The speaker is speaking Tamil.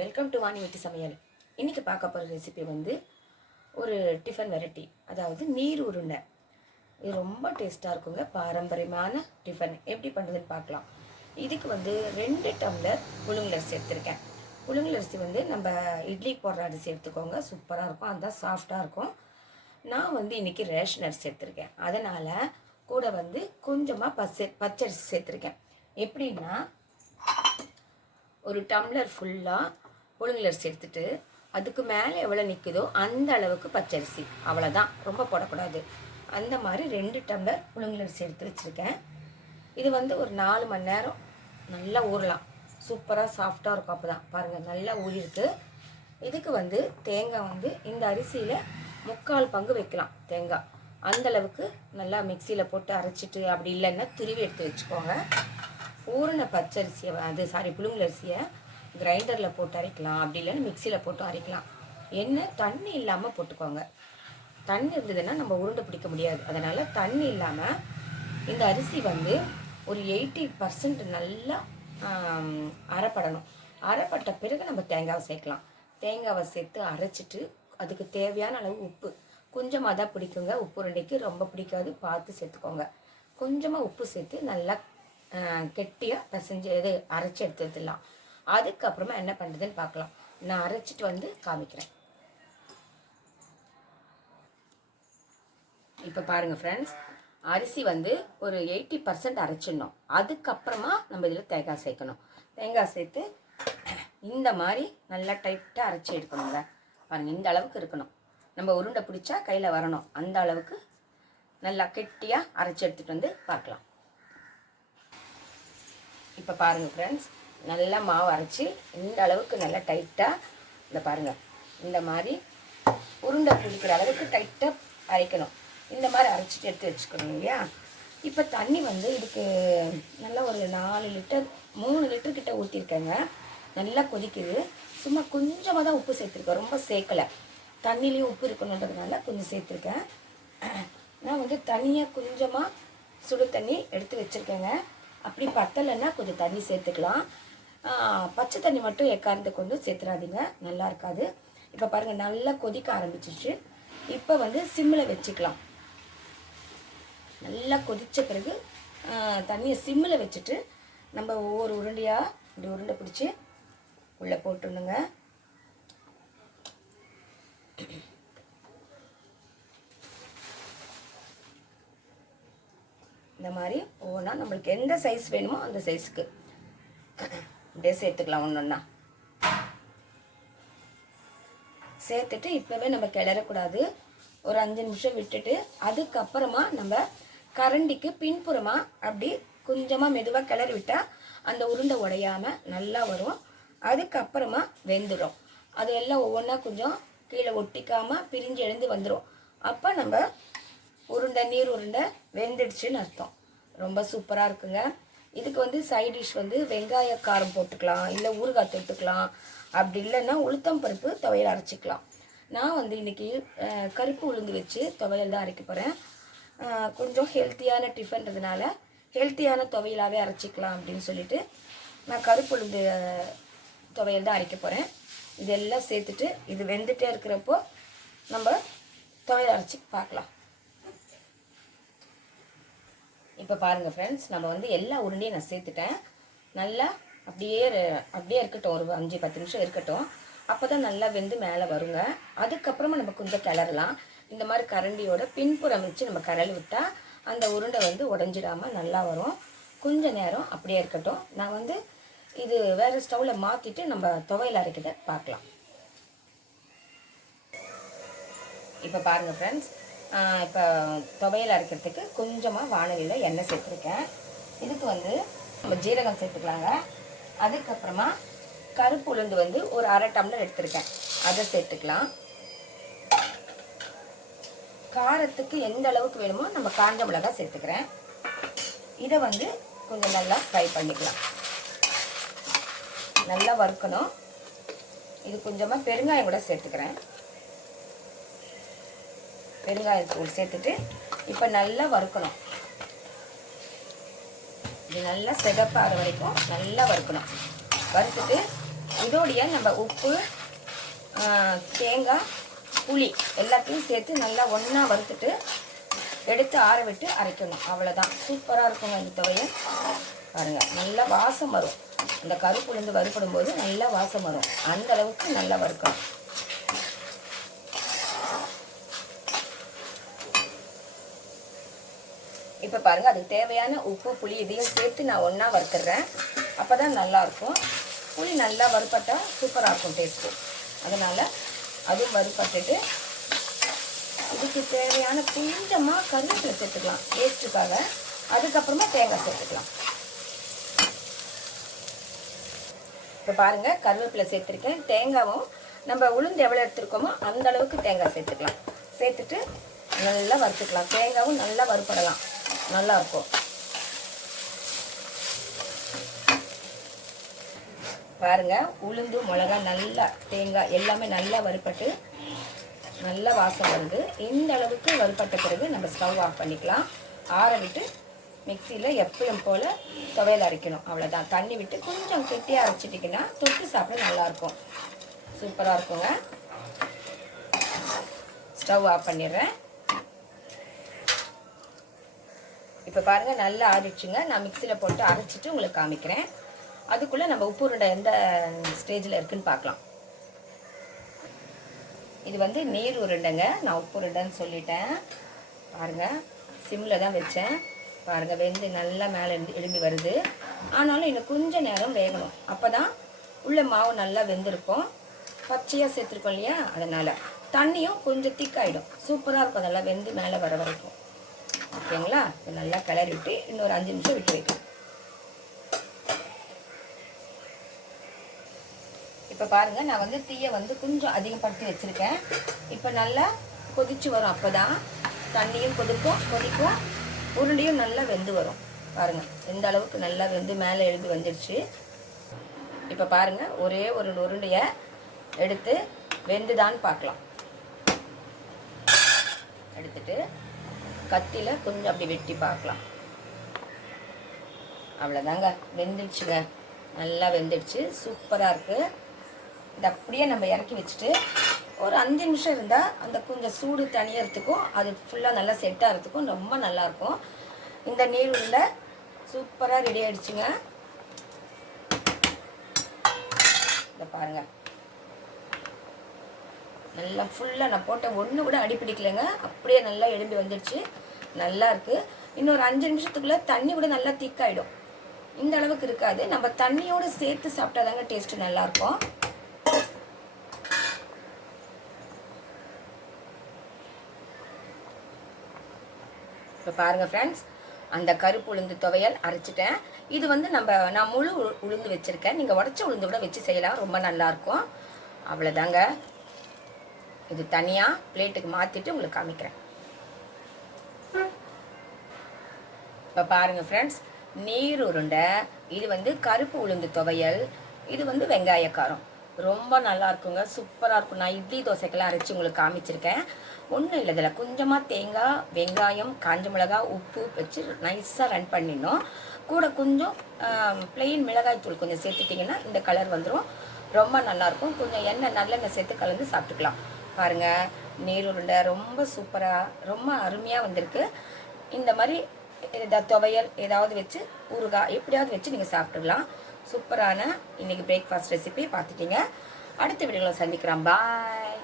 வெல்கம் டு வாணி வீட்டு சமையல். இன்றைக்கி பார்க்க போகிற ரெசிபி வந்து ஒரு டிஃபன் வெரைட்டி அதாவது நீர் உருண்டை. இது ரொம்ப டேஸ்ட்டாக இருக்குங்க. பாரம்பரியமான டிஃபன் எப்படி பண்ணுறதுன்னு பார்க்கலாம். இதுக்கு வந்து ரெண்டு டம்ளர் புழுங்கலரிசி எடுத்திருக்கேன். புழுங்கலரிசி வந்து நம்ம இட்லி போடுற அரிசி எடுத்துக்கோங்க. சூப்பராக இருக்கும். அதுதான் சாஃப்டாக இருக்கும். நான் வந்து இன்றைக்கி ரேஷன் அரிசி எடுத்திருக்கேன். அதனால் கூட வந்து கொஞ்சமாக பச்சை பச்சரிசி சேர்த்துருக்கேன். எப்படின்னா ஒரு டம்ளர் ஃபுல்லாக புழுங்கலரிசி எடுத்துட்டு அதுக்கு மேலே எவ்வளோ நிற்குதோ அந்த அளவுக்கு பச்சரிசி. அவ்வளோதான் ரொம்ப போடக்கூடாது. அந்த மாதிரி ரெண்டு டம்ளர் புழுங்கலரிசி எடுத்து வச்சுருக்கேன். இது வந்து ஒரு நாலு மணி நேரம் நல்லா ஊறலாம். சூப்பராக சாஃப்டாக இருக்கும் அப்போ தான் பாருங்கள் நல்லா ஊறிருக்கு இதுக்கு வந்து தேங்காய் வந்து இந்த அரிசியில் முக்கால் பங்கு வைக்கலாம் தேங்காய். அந்த அளவுக்கு நல்லா மிக்சியில் போட்டு அரைச்சிட்டு அப்படி இல்லைன்னா துருவி எடுத்து வச்சுக்கோங்க. ஊறின பச்சரிசியை அது சாரி புழுங்கலரிசியை கிரைண்டரில் போட்டு அரைக்கலாம். அப்படி இல்லைன்னா மிக்சியில் போட்டு அரைக்கலாம். என்ன? தண்ணி இல்லாமல் போட்டுக்கோங்க. தண்ணி இருந்ததுன்னா நம்ம உருண்டை பிடிக்க முடியாது. அதனால் தண்ணி இல்லாமல் இந்த அரிசி வந்து ஒரு எயிட்டி பர்சன்ட் நல்லா அரைப்படணும். அரைப்பட்ட பிறகு நம்ம தேங்காவை சேர்க்கலாம். தேங்காவை சேர்த்து அரைச்சிட்டு அதுக்கு தேவையான அளவு உப்பு. கொஞ்சமாக தான் பிடிக்குங்க. உப்பு உருண்டைக்கு ரொம்ப பிடிக்காது. பார்த்து சேர்த்துக்கோங்க. கொஞ்சமாக உப்பு சேர்த்து நல்லா கெட்டியாக பிசைஞ்சு இது அரைச்சி எடுத்து எடுத்துடலாம். அதுக்கப்புறமா என்ன பண்ணுறதுன்னு பார்க்கலாம். நான் அரைச்சிட்டு வந்து காமிக்கிறேன். இப்போ பாருங்கள் ஃப்ரெண்ட்ஸ் அரிசி வந்து ஒரு எயிட்டி பர்சன்ட் அரைச்சிடணும். அதுக்கப்புறமா நம்ம இதில் தேங்காய் சேர்க்கணும். தேங்காய் சேர்த்து இந்த மாதிரி நல்லா டைட்டாக அரைச்சி எடுக்கணுங்க பாருங்கள் இந்த அளவுக்கு இருக்கணும். நம்ம உருண்டை பிடிச்சா கையில் வரணும். அந்த அளவுக்கு நல்லா கெட்டியாக அரைச்சி எடுத்துகிட்டு வந்து பார்க்கலாம். இப்போ பாருங்கள் ஃப்ரெண்ட்ஸ் நல்லா மாவு அரைச்சி இந்த அளவுக்கு நல்லா டைட்டாக இந்த பாருங்கள் இந்த மாதிரி உருண்டை பிடிக்கிற அளவுக்கு டைட்டாக அரைக்கணும். இந்த மாதிரி அரைச்சிட்டு எடுத்து வச்சுக்கணும் இல்லையா? இப்போ தண்ணி வந்து இதுக்கு நல்லா ஒரு நாலு லிட்டர் மூணு லிட்டர் கிட்ட ஊற்றிருக்கேங்க நல்லா கொதிக்குது. சும்மா கொஞ்சமாக தான் உப்பு சேர்த்துருக்கேன். ரொம்ப சேர்க்கலை. தண்ணிலையும் உப்பு இருக்கணுன்றதுனால கொஞ்சம் சேர்த்துருக்கேன். நான் வந்து தனியாக கொஞ்சமாக சுடு தண்ணி எடுத்து வச்சுருக்கேங்க. அப்படி பத்தலைன்னா கொஞ்சம் தண்ணி சேர்த்துக்கலாம். பச்சை தண்ணி மட்டும் எக்காரந்து கொண்டு சேர்த்துறாதீங்க. நல்லா இருக்காது. இப்போ பாருங்கள் நல்லா கொதிக்க ஆரம்பிச்சிச்சு இப்போ வந்து சிம்மில் வச்சுக்கலாம். நல்லா கொதித்த பிறகு தண்ணியை சிம்மில் வச்சுட்டு நம்ம ஒவ்வொரு உருண்டையாக இப்படி உருண்டை பிடிச்சி உள்ளே போட்டுருணுங்க இந்த மாதிரி ஒவ்வொன்றா நம்மளுக்கு எந்த சைஸ் வேணுமோ அந்த சைஸுக்கு அப்படியே சேர்த்துக்கலாம் ஒன்று ஒன்றா சேர்த்துட்டு இப்போவே நம்ம கிளறக்கூடாது. ஒரு அஞ்சு நிமிஷம் விட்டுட்டு அதுக்கப்புறமா நம்ம கரண்டிக்கு பின்புறமாக அப்படி கொஞ்சமாக மெதுவாக கிளறி விட்டால் அந்த உருண்டை உடையாமல் நல்லா வரும். அதுக்கப்புறமா வெந்துடும் அது எல்லாம் ஒவ்வொன்றா கொஞ்சம் கீழே ஒட்டிக்காமல் பிரிஞ்சு எழுந்து வந்துடும் அப்போ நம்ம உருண்டை நீர் உருண்டை வெந்துடுச்சுன்னு அர்த்தம். ரொம்ப சூப்பராக இருக்குங்க. இதுக்கு வந்து சைட் டிஷ் வந்து வெங்காய காரம் போட்டுக்கலாம் இல்லை ஊறுகாய் தொட்டுக்கலாம். அப்படி இல்லைன்னா உளுத்தம் பருப்பு துவையல் அரைச்சிக்கலாம். நான் வந்து இன்றைக்கி கருப்பு உளுந்து வச்சு துவையல் தான் அரைக்க போகிறேன் கொஞ்சம் ஹெல்த்தியான டிஃபன்றதுனால ஹெல்த்தியான துவையலாகவே அரைச்சிக்கலாம் அப்படின்னு சொல்லிட்டு நான் கருப்பு உளுந்து துவையல் தான் அரைக்க போகிறேன் இதெல்லாம் சேர்த்துட்டு இது வெந்துட்டே இருக்கிறப்போ நம்ம துவையல் அரைச்சி பார்க்கலாம். இப்போ பாருங்கள் ஃப்ரெண்ட்ஸ் நம்ம வந்து எல்லா உருண்டையும் நான் சேர்த்துட்டேன். நல்லா அப்படியே அப்படியே இருக்கட்டும் ஒரு அஞ்சு பத்து நிமிஷம் இருக்கட்டும். அப்போ தான் நல்லா வெந்து மேலே வருங்க. அதுக்கப்புறமா நம்ம கொஞ்சம் கிளறலாம். இந்த மாதிரி கரண்டியோட பின்புறம் வச்சு நம்ம கிளறி விட்டால் அந்த உருண்டை வந்து உடஞ்சிடாமல் நல்லா வரும். கொஞ்சம் நேரம் அப்படியே இருக்கட்டும். நான் வந்து இது வேறு ஸ்டவ்வில் மாற்றிட்டு நம்ம துவையல் அரைக்கிறத பார்க்கலாம். இப்போ பாருங்கள் ஃப்ரெண்ட்ஸ் இப்போ துவையல் அரைக்கிறதுக்கு கொஞ்சமாக வானலியில் எண்ணெய் சேர்த்துருக்கேன். இதுக்கு வந்து நம்ம ஜீரகம் சேர்த்துக்கலாங்க. அதுக்கப்புறமா கருப்பு உளுந்து வந்து ஒரு அரை டம்ளர் எடுத்திருக்கேன். அதை சேர்த்துக்கலாம். காரத்துக்கு எந்த அளவுக்கு வேணுமோ நம்ம காஞ்ச மிளகாய் சேர்த்துக்கிறேன். இதை வந்து கொஞ்சம் நல்லா ஃப்ரை பண்ணிக்கலாம். நல்லா வறுக்கணும். இது கொஞ்சமாக பெருங்காயம் கூட சேர்த்துக்கிறேன். பெருங்காயத்தூள் சேர்த்துட்டு இப்போ நல்லா வறுக்கணும். இது நல்லா சிகப்பாகிற வரைக்கும் நல்லா வறுக்கணும். வறுத்துட்டு இதோடைய நம்ம உப்பு தேங்காய் புளி எல்லாத்தையும் சேர்த்து நல்லா ஒன்றா வறுத்துட்டு எடுத்து ஆற விட்டு அரைக்கணும். அவ்வளோதான் சூப்பராக இருக்குங்க இந்த துவையை பாருங்கள் நல்லா வாசம் வரும். இந்த கருப்புலேருந்து வறுப்படும் போது நல்லா வாசம் வரும். அந்த அளவுக்கு நல்லா வறுக்கணும். இப்போ பாருங்க அதுக்கு தேவையான உப்பு புளி இதையும் சேர்த்து நான் ஒன்றா வறுத்துடுறேன் அப்போ தான் நல்லாயிருக்கும் புளி நல்லா வறுப்பட்டா சூப்பராக இருக்கும் டேஸ்ட்டு அதனால் அதுவும் வறுப்பட்டுட்டு இதுக்கு தேவையான கொஞ்சமாக கருவேப்பிலை சேர்த்துக்கலாம் டேஸ்ட்டுக்காக அதுக்கப்புறமா தேங்காய் சேர்த்துக்கலாம். இப்போ பாருங்கள் கருவேப்பிலை சேர்த்துருக்கேன். தேங்காவும் நம்ம உளுந்து எவ்வளோ எடுத்துருக்கோமோ அந்த அளவுக்கு தேங்காய் சேர்த்துக்கலாம். சேர்த்துட்டு நல்லா வறுத்துக்கலாம். தேங்காவும் நல்லா வறுப்படலாம் நல்லா இருக்கும் பாருங்க உளுந்து மிளகா நல்லா தேங்காய் எல்லாமே நல்லா வறுப்பட்டு நல்ல வாசம் வருது. இந்த அளவுக்கு வறுப்பட்ட பிறகு நம்ம ஸ்டவ் ஆஃப் பண்ணிக்கலாம். ஆற விட்டு மிக்சியில் எப்பயும் போல் துவையல் அரைக்கணும். அவ்வளோதான் தண்ணி விட்டு கொஞ்சம் கெட்டியாக அரைச்சிட்டிங்கன்னா தொட்டு சாப்பிட நல்லாயிருக்கும் சூப்பராக இருக்குங்க. ஸ்டவ் ஆஃப் பண்ணிடுறேன். இப்போ பாருங்கள் நல்லா ஆறிடுச்சுங்க. நான் மிக்சியில் போட்டு அரைச்சிட்டு உங்களுக்கு காமிக்கிறேன். அதுக்குள்ளே நம்ம உப்பு உருண்டை எந்த ஸ்டேஜில் இருக்குதுன்னு பார்க்கலாம். இது வந்து நீர் உருண்டைங்க. நான் உப்பு உருண்டைன்னு சொல்லிட்டேன். பாருங்கள் சிம்மில் தான் வச்சேன். பாருங்கள் வெந்து நல்லா மேலே எழுந்து எழும்பி வருது. ஆனாலும் இன்னும் கொஞ்சம் நேரம் வேகணும். அப்போ தான் உள்ள மாவு நல்லா வெந்திருக்கும். பச்சையாக சேர்த்துருக்கோம் இல்லையா? அதனால் தண்ணியும் கொஞ்சம் திக்காயிடும் சூப்பராக இருக்கும். அதெல்லாம் வெந்து மேலே வர வரைக்கும். ஓகேங்களா? இது நல்லா கிளறி விட்டு இன்னொரு அஞ்சு நிமிஷம் விட்டு வைக்கணும். இப்போ பாருங்கள் நான் வந்து தீயை வந்து கொஞ்சம் அதிகப்படுத்தி வச்சுருக்கேன். இப்போ நல்லா கொதிச்சு வரும் அப்போ தான் தண்ணியும் கொதிக்கும் கொதிக்கும். உருண்டையும் நல்லா வெந்து வரும். பாருங்கள் எந்த அளவுக்கு நல்லா வெந்து மேலே எழுதி வந்துடுச்சு இப்போ பாருங்கள் ஒரே ஒரு உருண்டையை எடுத்து வெந்துதான்னு பார்க்கலாம். எடுத்துட்டு கத்தியில் கொஞ்சம் அப்படி வெட்டி பார்க்கலாம். அவ்வளோதாங்க வெந்துடுச்சுங்க. நல்லா வெந்துடுச்சு. சூப்பராக இருக்குது இது அப்படியே நம்ம இறக்கி வச்சுட்டு ஒரு அஞ்சு நிமிஷம் இருந்தால் அந்த கொஞ்சம் சூடு தனியறதுக்கும் அது ஃபுல்லாக நல்லா செட் ஆகிறதுக்கும் ரொம்ப நல்லாயிருக்கும் இந்த நீர் உள்ள சூப்பராக ரெடி ஆகிடுச்சுங்க இதை பாருங்கள் நல்லா ஃபுல்லாக நான் போட்ட ஒன்று கூட அடிப்பிடிக்கலைங்க அப்படியே நல்லா எழும்பி வந்துடுச்சு. நல்லா இருக்குது இன்னொரு அஞ்சு நிமிஷத்துக்குள்ளே தண்ணி கூட நல்லா திக்காயிடும். இந்த அளவுக்கு இருக்காது. நம்ம தண்ணியோடு சேர்த்து சாப்பிட்டாதாங்க டேஸ்ட்டு நல்லாயிருக்கும் இப்போ பாருங்கள் ஃப்ரெண்ட்ஸ் அந்த கருப்பு உளுந்து துவையல் அரைச்சிட்டேன். இது வந்து நம்ம நான் முழு உளுந்து வச்சுருக்கேன். நீங்கள் உடச்ச உளுந்து கூட வச்சு செய்யலாம். ரொம்ப நல்லாயிருக்கும் அவ்வளோதாங்க இது தனியாக பிளேட்டுக்கு மாற்றிட்டு உங்களுக்கு காமிக்கிறேன். இப்போ பாருங்கள் ஃப்ரெண்ட்ஸ் நீர் உருண்டை இது வந்து கருப்பு உளுந்து துவையல் இது வந்து வெங்காய காரம் ரொம்ப நல்லா இருக்குங்க சூப்பராக இருக்கும். நான் இட்லி தோசைக்கெல்லாம் அரைச்சி உங்களுக்கு காமிச்சிருக்கேன். ஒன்றும் இல்லை இதில் கொஞ்சமாக தேங்காய் வெங்காயம் காஞ்ச மிளகாய் உப்பு வச்சு நைஸாக ரன் பண்ணிடணும். கூட கொஞ்சம் பிளெயின் மிளகாய் தூள் கொஞ்சம் சேர்த்துட்டிங்கன்னா இந்த கலர் வந்துடும் ரொம்ப நல்லாயிருக்கும் கொஞ்சம் எண்ணெய் நல்லெண்ணெய் சேர்த்து கலந்து சாப்பிட்டுக்கலாம். பாருங்கள் நீர் உருண்டை ரொம்ப சூப்பராக ரொம்ப அருமையாக வந்திருக்கு. இந்த மாதிரி துவையல் ஏதாவது வச்சு ஊறுகாய் எப்படியாவது வச்சு நீங்கள் சாப்பிட்டுக்கலாம். சூப்பரான இன்றைக்கி பிரேக்ஃபாஸ்ட் ரெசிபி பார்த்துட்டீங்க. அடுத்த வீடியோவில் சந்திக்கிறேன் பாய்